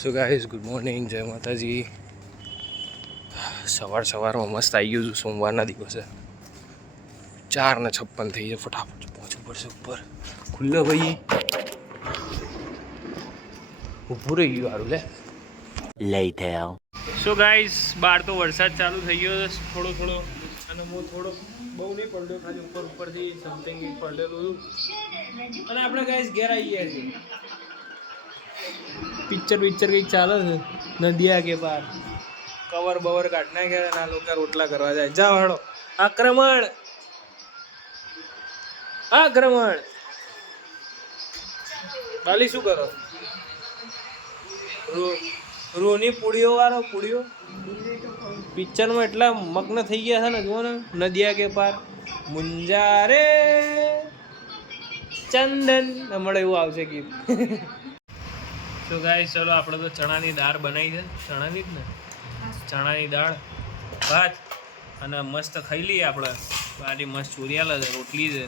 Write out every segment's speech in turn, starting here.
So guys good morning, જય માતાજી. સવારમાં મસ્ત આવી ગયું છું સોમવારના દિવસે. 4:56 થઈ જાય, ફટાફટ પહોંચવું પડશે ઉપર. ખુલ્લો ભાઈ ઊભું રહી ગયું સારું લે. Later. સો ગાઈઝ બહાર તો વરસાદ ચાલુ થઈ ગયો છે થોડો અને હું થોડો બહુ નહીં પડ્યો, ખાલી ઉપરથી સમથિંગ પડેલું અને આપણે ગાઈઝ ઘેર આવી ગયા છીએ. પિક્ચર કંઈક ચાલે છે નદિયા કે પાર. કવર બવર કાઢ નાખ્યા અને આ લોકો રોટલા કરવા જાય. જાઓ હાડો. આક્રમણ ખાલી શું કરો? રોની પૂડીઓ વાળો પૂડીઓ પિક્ચરમાં એટલા મગ્ન થઈ ગયા છે ને, જુઓ ને. નદિયા કે પાર મુંજારે ચંદન હમણાં એવું આવશે ગીત. તો ગાઈસ ચલો આપણે તો ચણાની દાળ બનાવી છે. ચણાની જ ને, ચણાની દાળ ભાત અને મસ્ત ખાઈ લઈએ આપણે. બારી મસ્ત ચોરિયાલા છે, રોટલી છે.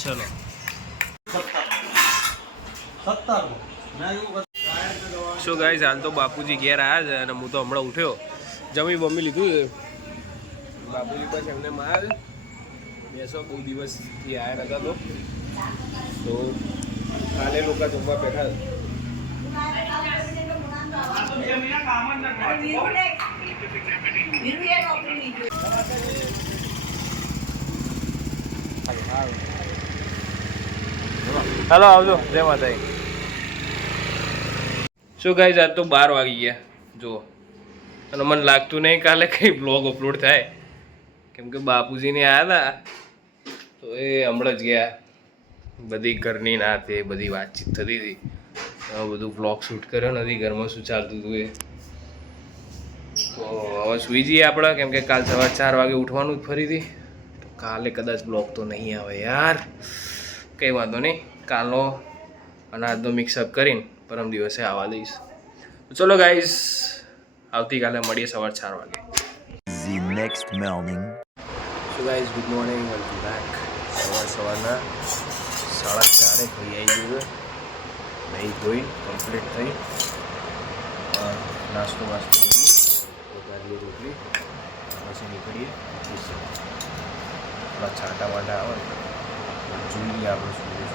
ચલો સો ગાઈસ હાલ તો બાપુજી ઘેર આવ્યા છે અને હું તો હમણાં ઉઠ્યો, જમી બમી લીધું છે. બાપુજી બસ એમને માર બેસો, બહુ દિવસથી આવ્યા હતા તો કાલે લોકો જમવા બેઠા. હાલો આવજો, જય માતાજી. શું ગાઈસ આજ તો 12 વાગી ગયા જુઓ, અને મને લાગતું નહીં કાલે કંઈ બ્લોગ અપલોડ થાય, કેમ કે બાપુજીને આવ્યા હતા તો એ હમણાં જ ગયા. બધી ઘરની ના તે બધી વાતચીત થતી હતી, બધું બ્લોગ શૂટ કર્યો નથી, ઘરમાં શું ચાલતું હતું એ. તો હવે સૂઈ જઈએ આપણે, કેમ કે કાલ સવારે 4 વાગે ઉઠવાનું જ ફરીથી. તો કાલે કદાચ બ્લોગ તો નહીં આવે યાર, કંઈ વાંધો નહીં. કાલનો અને આજનો મિક્સઅપ કરીને પરમ દિવસે આવવા દઈશ. તો ચલો ગાઈઝ, આવતીકાલે મળીએ સવારે 4 વાગે. The next morning. So guys good morning, welcome back. સવારના 4:30 થઈ આવી ગયું. નહીં ધોઈ કમ્પ્લીટ થઈ, નાસ્તો કરી વઘારીએ રોટલી, પછી નીકળીએ. થોડા છાંટા વાટા આવે જોઈએ આપણે સુધી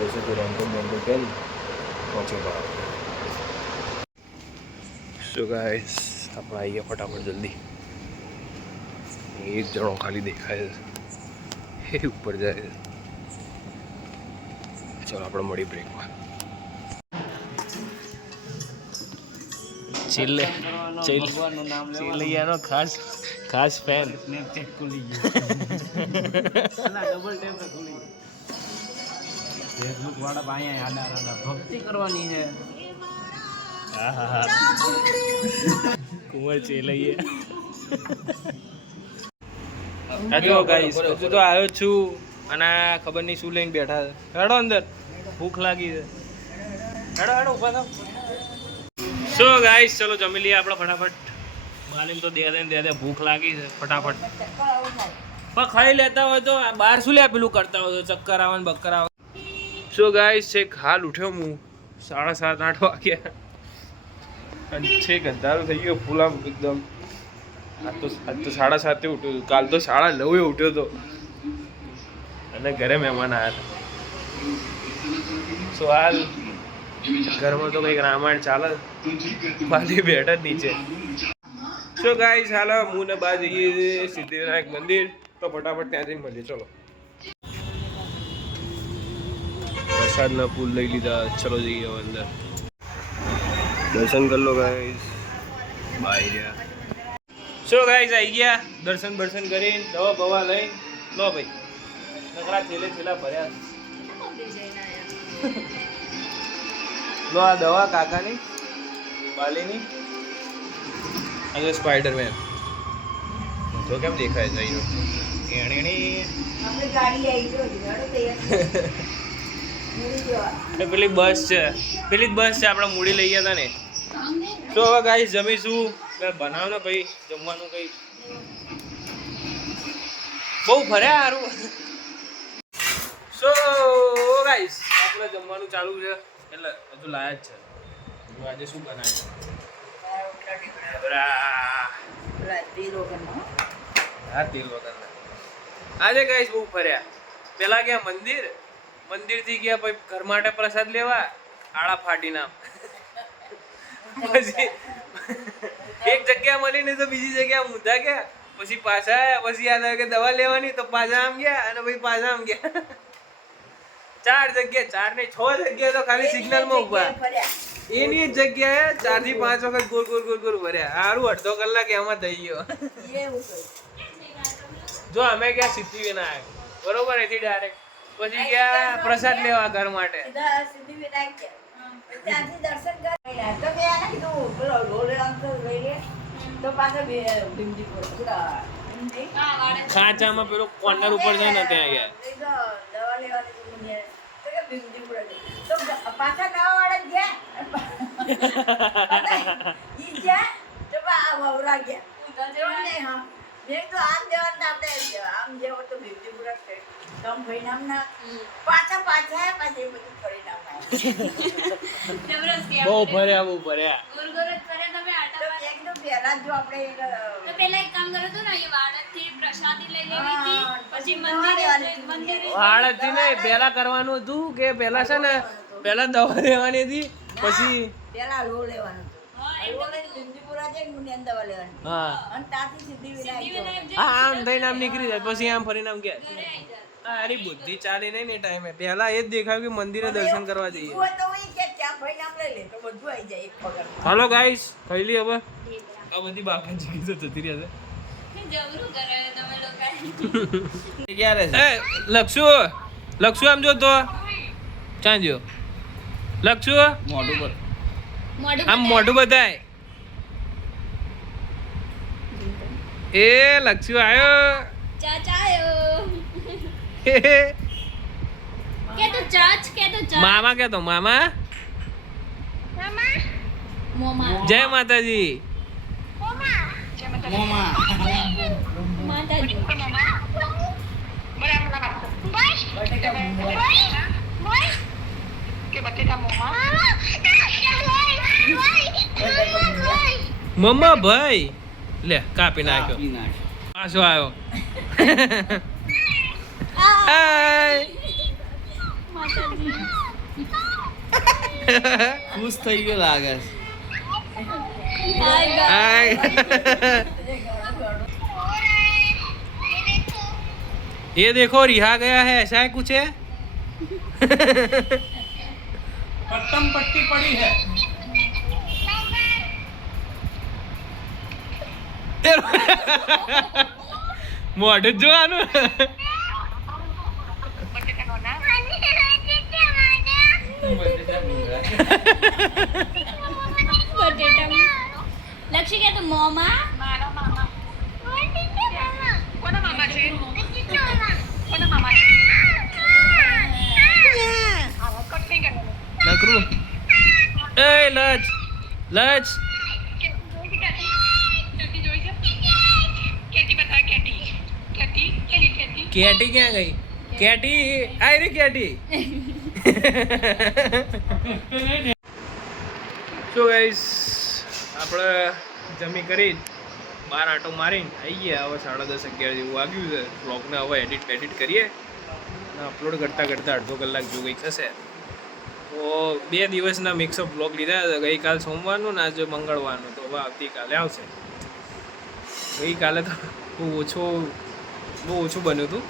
વैसे तो रेंको पेन पहुँचे बाहर. सो गाइस આપણે આવીએ ફટાફટ જલ્દી. એક જણો ખાલી દેખાય છે, એ ઉપર જાય છે. ચલો આપણે મળી બ્રેકમાં. ચિલ્લૈયાનો ખાસ ફેન. ફેસબુક વાળા અહીંયા આડા ભક્તિ કરવાની છે. કુંવર ચેલૈયા. જો ગાઈસ હજુ તો આવ્યો છું અને ખબર નહીં શું લઈને બેઠા છે. હેડો અંદર, ભૂખ લાગી છે. હેડો ઉભા થાવ. સો ગાઈસ ચલો જમી લઈએ આપણે ફટાફટ. માલીને તો દે ભૂખ લાગી છે ફટાફટ. પણ ખાઈ લેતા હોય તો બહાર શું લે પેલું કરતા હોય તો ચક્કર આવે ને બક્કર આવે. સો ગાઈસ છેક હાલ ઉઠ્યો હું 7:30-8 વાગ્યા અને છેક અંધારું થઈ ગયો ફૂલ આમ એકદમ. આજ તો 7:30 ઉઠ્યો હતો. કાલ તો 9:30 ઉઠ્યો હતો અને ઘરે મહેમાન આવ્યા હતા. સો હાલ ઘરમાં તો કંઈક રામાયણ ચાલે, બાલી બેઠા જ નીચે. સો ગાઈસ હાલ હું ને બા જઈએ સિદ્ધિવિનાયક મંદિર, તો ફટાફટ ત્યાં જઈને મળીએ. ચલો પ્રસાદના ફૂલ લઈ લીધા, ચલો જઈએ હવે અંદર. દર્શન કરી લો ગાઈસ. બાય ગયા. સો ગાઈસ આવી ગયા, દર્શન કરીને દવા બવા લઈને લો ભાઈ. નકરા થેલા ભર્યા. લો આ દવા કાકાની બાલીની. અને સ્પાઈડરમેન તો કેમ દેખાય છે પેલી બસ છે આપણે મૂડી લઈ ગયા હતા ને. તો હવે ગાઈસ જમીશું. બનાવો ને ભાઈ જમવાનું કંઈ. બહુ ફર્યા સારું. સો ગાઈસ આપણે જમવાનું ચાલુ છે એટલે હજુ લાયા જ છે. હજુ આજે શું બનાવ્યું? હા, તેલ વગરના. આજે ગાઈસ બહુ ફર્યા. પેલા ગયા મંદિરથી ગયા પછી ઘર માટે પ્રસાદ લેવા આળા ફાટી નામ. પછી એક જગ્યા મળી નહીં તો બીજી જગ્યા ઊંધા ગયા, પછી પાછા આવ્યા, પછી યાદ આવ્યું કે દવા લેવાની તો પાછા આમ ગયા અને પછી પાછા આમ ગયા. 4 જગ્યા, 4 નહીં 6 જગ્યા તો ખાલી સિગ્નલમાં ઉભા. એની જ જગ્યાએ 4 થી 5 વખત ગોળ ગોળ ગોળ ગોળ ભર્યા. સારું અડધો કલાક એમાં થઈ ગયો. જો અમે ગયા સિદ્ધિવિનાયક, બરોબર, એથી ડાયરેક્ટ પછી ગયા પ્રસાદ લેવા ઘર માટે. ખાંચામાં પેલો કોર્નર ઉપર છે ને ત્યાં ગયા. બહુ ભર્યા બહુ ભર્યા. વાળથી નહીં, પેલા કરવાનું હતું કે પેલા છે ને પેલા દવા લેવાની હતી, પછી આમ થઈને આમ નીકળી જાય, પછી આમ ફરીને આમ ગયા. અરે બુદ્ધિ ચાલી નહીં ને ટાઈમે પેલા એ જ દેખાયું કે મંદિરે દર્શન કરવા જઈએ. હાલો ગાઈસ, ખાઈ લી હવે. આ બધી બાપા જીવી તો જતી રહ્યા છે. લક્ષુ આમ જો તો ચાંજો લક્ષુ આમ મોઢું બતાય. એ લક્ષુ આયો. મામા કે તો મામા જય માતાજી. મમ્મા ભાઈ લે કાપી નાખ્યો, પાછો આવ્યો. ખુશ થઈ ગયો લાગે. ये देखो रिहा गया है, ऐसा है कुछ है. पट्टम पट्टी पड़ी है. મોઢું જોવાનું. લક્ષી કે તો મોમા નકરું એ લજ કેટી ક્યાં ગઈ? કેટી આઈ રે કેટી. સો ગાઈસ, આપણે જમી કરી બાર આંટો મારીને આવી ગયા. હવે 10:30 11 જેવું વાગ્યું છે. બ્લોગને હવે એડિટ કરીએ અને અપલોડ કરતાં અડધો કલાક જો કંઈક થશે. તો 2 દિવસના મિક્સઅપ બ્લોગ લીધા હતા. ગઈકાલ સોમવારનું ને આજે મંગળવારનું, તો હવે આવતીકાલે આવશે. ગઈકાલે તો બહુ ઓછું બન્યું હતું,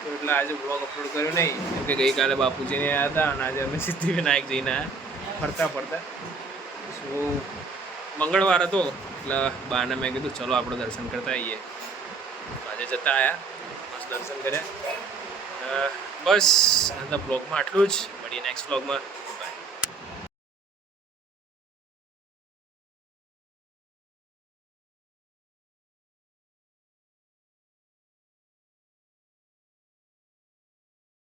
તો એટલે આજે બ્લોગ અપલોડ કર્યો નહીં. કેમ કે ગઈકાલે બાપુજીને આવ્યા હતા અને આજે અમે સિદ્ધિવિનાયક જઈને આવ્યા ફરતા. સો મંગળવાર હતો એટલે બાને મેં કીધું ચલો આપણે દર્શન કરતા આવીએ. આજે જતા આવ્યા, મસ્ત દર્શન કર્યા. બસ આજના બ્લોગમાં આટલું જ. મળીએ નેક્સ્ટ બ્લોગમાં.